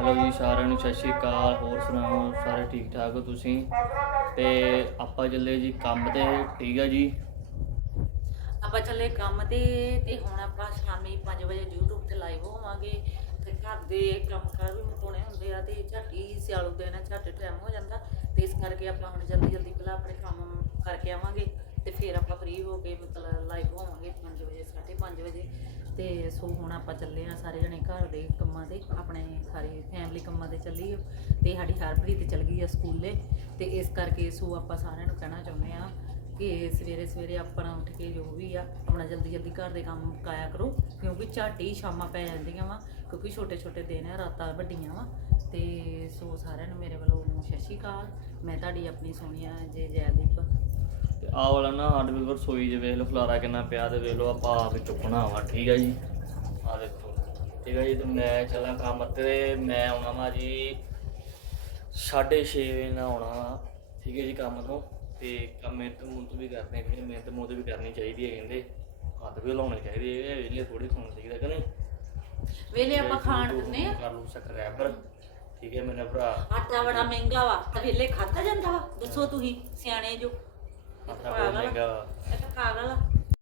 Hello ਜੀ, ਸਾਰਿਆਂ ਨੂੰ ਸਤਿ ਸ਼੍ਰੀ ਅਕਾਲ, ਹੋਰ ਸੁਣਾਓ? ਸਾਰੇ ਠੀਕ ਠਾਕ ਹੋ ਤੁਸੀਂ? ਤੇ ਆਪਾਂ ਚੱਲੇ ਜੀ ਕੰਮ ਤੇ, ਠੀਕ ਆ ਜੀ? ਆਪਾਂ ਚੱਲੇ ਕੰਮ ਤੇ ਤੇ ਹੁਣ ਆਪਾਂ ਸ਼ਾਮੀ 5 ਵਜੇ YouTube ਤੇ ਲਾਈਵ ਹੋਵਾਂਗੇ। ਤੇ ਘਰ ਦੇ ਕੰਮ ਕਾਰ ਵੀ ਮੁਕਾਉਣੇ ਹੁੰਦੇ ਆ, ਤੇ ਝੱਟੀ ਸਿਆਲੂ ਦੇ ਨਾਲ ਝੱਟ ਟਾਈਮ ਹੋ ਜਾਂਦਾ। ਤੇ ਇਸ ਕਰਕੇ ਆਪਾਂ ਹੁਣ ਜਲਦੀ ਜਲਦੀ ਪਹਿਲਾਂ ਆਪਣੇ ਕੰਮ ਕਰਕੇ ਆਵਾਂਗੇ। ਤੇ ਫਿਰ ਆਪਾਂ ਫ੍ਰੀ ਹੋ ਕੇ ਮਤਲਬ ਲਾਈਵ ਹੋਵਾਂਗੇ 5 ਵਜੇ 5:30 ਵਜੇ। ਤੇ ਸੋ ਹੁਣ ਆਪਾਂ ਚੱਲੇ ਆ ਸਾਰੇ ਜਣੇ ਘਰ ਦੇ ਕੰਮਾਂ ਤੇ, ਆਪਣੇ ਸਾਰੇ ਫੈਮਿਲੀ ਕੰਮਾਂ ਤੇ ਚੱਲੀ ਤੇ ਸਾਡੀ ਹਰਪ੍ਰੀਤ ਚੱਲ ਗਈ ਆ ਸਕੂਲੇ ਤੇ ਇਸ ਕਰਕੇ ਸੋ ਆਪਾਂ ਸਾਰਿਆਂ ਨੂੰ ਕਹਿਣਾ ਚਾਹੁੰਦੇ ਆ ਕਿ ਸਵੇਰੇ ਸਵੇਰੇ ਆਪਣਾ ਉੱਠ ਕੇ ਜੋ ਵੀ ਆ, ਆਪਣਾ ਜਲਦੀ ਜਲਦੀ ਘਰ ਦੇ ਕੰਮ ਮੁਕਾਇਆ ਕਰੋ, ਕਿਉਂਕਿ ਝੱਟ ਹੀ ਸ਼ਾਮਾਂ ਪੈ ਜਾਂਦੀਆਂ ਵਾ, ਕਿਉਂਕਿ ਛੋਟੇ ਛੋਟੇ ਦਿਨ ਆ, ਰਾਤਾਂ ਵੱਡੀਆਂ ਵਾ। ਤੇ ਸੋ ਸਾਰਿਆਂ ਨੂੰ ਮੇਰੇ ਵੱਲੋਂ ਸਤਿ ਸ਼੍ਰੀ ਅਕਾਲ। ਮੈਂ ਤੁਹਾਡੀ ਆਪਣੀ ਸੋਨੀਆ ਜੇ ਜੈਦੀਪ। ਆਹ ਵਾਲਾ ਨਾ ਸਾਡੇ ਬਿਲਕੁਲ ਰਸੋਈ 'ਚ ਵੇਖ ਲਓ ਖਲਾਰਾ ਕਿੰਨਾ ਪਿਆ ਤੇ ਵੇਖ ਲਓ ਆਪਾਂ ਆਪ ਹੀ ਚੁੱਕਣਾ ਵਾ ਠੀਕ ਆ ਜੀ? ਆ ਦੇਖੋ ਠੀਕ ਆ ਜੀ ਤੇ ਮੈਂ ਚੱਲਾਂ ਕੰਮ ਤੇ ਮੈਂ ਆਉਣਾ ਵਾ ਜੀ 6:30 ਵਜੇ ਨਾਲ ਆਉਣਾ ਵਾ ਠੀਕ ਹੈ ਜੀ ਕੰਮ ਤੋਂ ਤੇ ਕੰਮ ਮਿਹਨਤ ਮੁਹਨਤ ਵੀ ਕਰਦੇ ਕਹਿੰਦੇ ਮਿਹਨਤ ਮੁਹਨਤ ਵੀ ਕਰਨੀ ਚਾਹੀਦੀ ਹੈ ਕਹਿੰਦੇ ਹੱਥ ਵੀ ਲਾਉਣੇ ਚਾਹੀਦੇ ਇਹ ਵੇਲੇ ਥੋੜੀ ਖਾਣਾ ਚਾਹੀਦਾ ਕਿ ਨਹੀਂ? ਵੇਲੇ ਆਪਾਂ ਖਾਣ ਦਿੰਨੇ ਆ। ਕਰ ਲੂ ਸਕਰੈਬਰ ਠੀਕ ਹੈ ਮੇਰੇ ਭਰਾ। ਆਟਾ ਬੜਾ ਮਹਿੰਗਾ ਵਾ ਤਾਂ ਵੇਲੇ ਖਾਧਾ ਜਾਂਦਾ ਵਾ ਦੱਸੋ ਤੁਸੀਂ ਸਿਆਣੇ ਜੋ। ਵਾ। ਇਹ ਤਾਂ ਆ